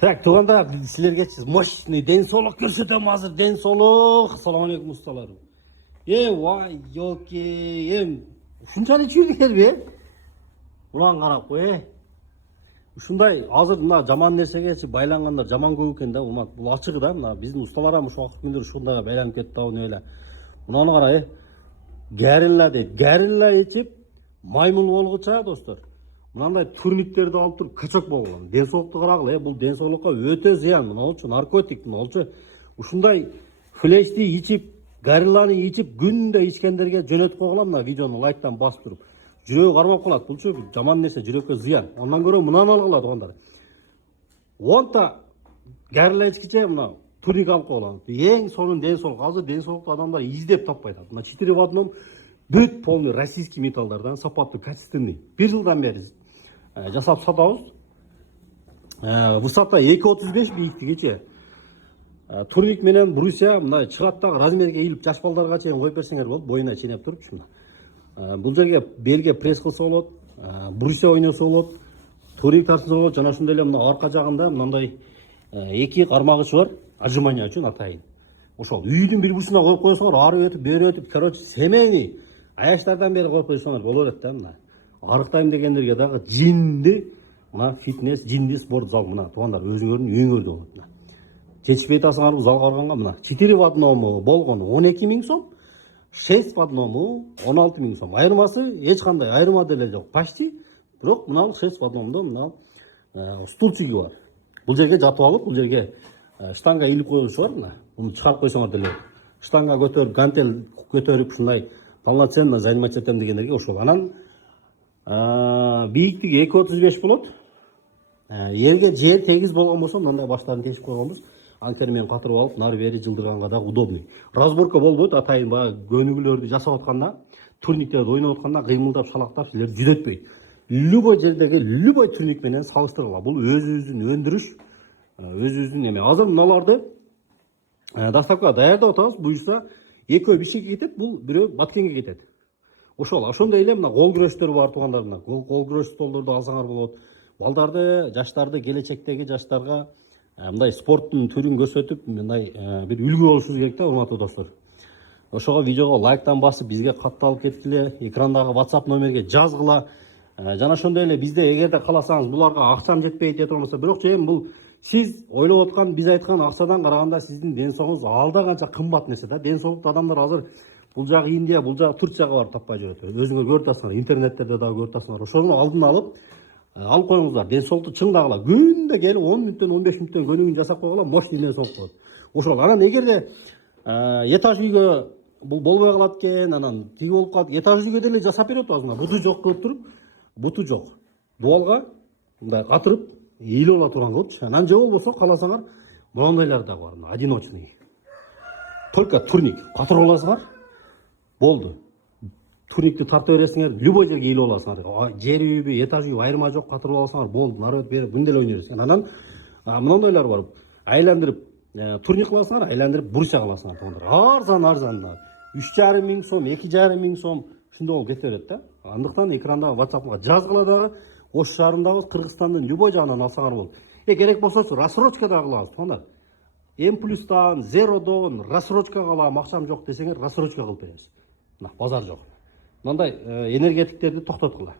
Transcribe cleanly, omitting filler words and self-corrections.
Так, туғандар, сілерге мощный ден соолук көрсөтөм азыр, ден соолук. Ассаламу алейкум усталарым. Вай, ёлки, ушунчаны ичирдикерби? Улан карап кой, Ушундай азыр мына жаман нерсеге байлангандар жаман көп экен да, бул ачыгы да, мына биздин усталар ушул акыркы күндөр ушундайга байланып кетти да, эле. Мунаны кара, гәрилла дейт. Гәрилла ичип маймыл болгуча достор. Мынандай турниктерди алып туруп качок болгон. Ден соолукту карагыла, бул ден соолукка өтө зыян. Мына наркотик, мына ушундай флешти ичип, гәрилланы ичип, күндө ичкендерге жөнөтүп койгула, мына видеону лайктан басып туруп. Жүрөгү кармап калат. Булчу жаман нерсе, жүрөккө зыян. Ондан көрө мынаны алгыла тугандар. 10 та гәрилла ичкиче мына турник алып койгула. Эң сонун ден соолук. Азыр ден соолукту адамдар издеп таппайт. Мына 4 в одном бүт полный российский металлдардан, сапаттуу, качественный. 1 жылдан бери жасап сатабыз. Высота 2.35 бийиктигиче. Турник менен брусья мына чыгат дагы размерге ийилип жаш балдарга чейин коюп берсеңер болот, боюна чейнеп турупчу мына. Бул жерге белге пресс кылса болот, брусья ойносо болот, турник тартса болот, жана ошондой эле мына арка жагында мындай эки кармагычы бар, отжимание үчүн атайын. Ошол үйдүн бир бурчуна коюп койсоңор, ары өтүп, бери өтүп, короче, семейный аяштардан бери коюп койсоңор боло берет да мына. Арыктайм дегендерге дагы жинди мына фитнес, жинди спорт зал мына туугандар өзүңөрдүн үйүңөрдө болот мына. Жетишпей атасыңарбы залга барганга мына 4 в одному болгону 12 000 сом, 6 в одному 16 000 сом. Айырмасы эч кандай айырма деле жок. Почти. Бирок мына 6 в одномдо мына стульчиги бар. Бул жерге жатып алып, бул жерге штанга илип коюлушу бар мына. Муну чыгарып койсоңор деле. Штанга көтөрүп, гантель көтөрүп ушундай полноценно заниматься этем дегендерге ошол. Анан бийиктиги 2.35 болот. Жерге жер тегиз болгон болсо мындай баштарын тешип койгонбуз. Анкер менен катырып алып, нары бери жылдырганга да удобный. Разборка болбойт, атайын баягы көнүгүүлөрдү жасап атканда, турниктерди ойноп атканда кыймылдап, шалактап силерди жүдөтпөйт. Любой жердеги любой турник менен салыштыргыла. Бул өзүбүздүн өндүрүш, өзүбүздүн эме. Азыр мыналарды доставкага даярдап атабыз. Буюрса, экөө Бишкекке кетет, бул бирөө Баткенге кетет. Ошондой эле мына кол күрөштөр бар туугандар, мына кол күрөш столдорду алсаңар болот. Балдарды, жаштарды, келечектеги жаштарга мындай спорттун түрүн көрсөтүп, мындай бир үлгү болушубуз керек да, урматтуу достор. Ошого видеого лайктан басып, бизге катталып кеткиле, экрандагы WhatsApp номерге жазгыла. Жана ошондой эле бизде эгерде кааласаңыз, буларга акчам жетпейт же болбосо, бирок бул сиз ойлоп аткан, биз айткан акчадан караганда сиздин ден соолугуңуз алда канча кымбат нерсе да. Ден соолукту адамдар азыр бул жагы Индия, бул жагы Турцияга барып таппай жүрөт. Өзүңөр көрүп атасыңар, интернеттерде дагы көрүп атасыңар. Ошону алдын алып коюңуздар. Ден соолукту чыңдагыла. Күндө келип 10 мүнөттөн 15 мүнөттөн көнүгүүнү жасап койгула, мощный ден соолук болот. Ошол. Анан эгерде этаж үйгө бул болбой калат экен, анан тиги болуп калат, этаж үйгө деле жасап берип атабыз. Буту жок кылып туруп, буту жок. Дуалга мындай катырып, ийилип ала турган кылыпчы. Анан же болбосо кааласаңар, мынандайлар дагы бар, одиночный. Только турник катырып аласыңар. Болду. Турникти тарта бересиңер, любой жерге ийилип аласыңар. Жер үйбү, этаж үйбү айырма жок, катырып аласыңар, болду. Нары берип күндө эле ойной бересиңер. Анан мынандайлар бар. Айландырып турник кыласыңар, айландырып брусья кыласыңар туугандар. Арзан. 3,5 000 сом, 2,5 000 сом ушундай болуп кете берет да. Андыктан экрандагы WhatsAppга жазгыла дагы. Ош шаарындагы, Кыргызстандын любой жагынан алсаңар болот. Керек болсо рассрочка да кылабыз туугандар. М+тан, Зеродон, рассрочкага алам, акчам жок десеңер, рассрочка кылып беребиз. Мына базар жок. Мындай энергетиктерди токтоткула.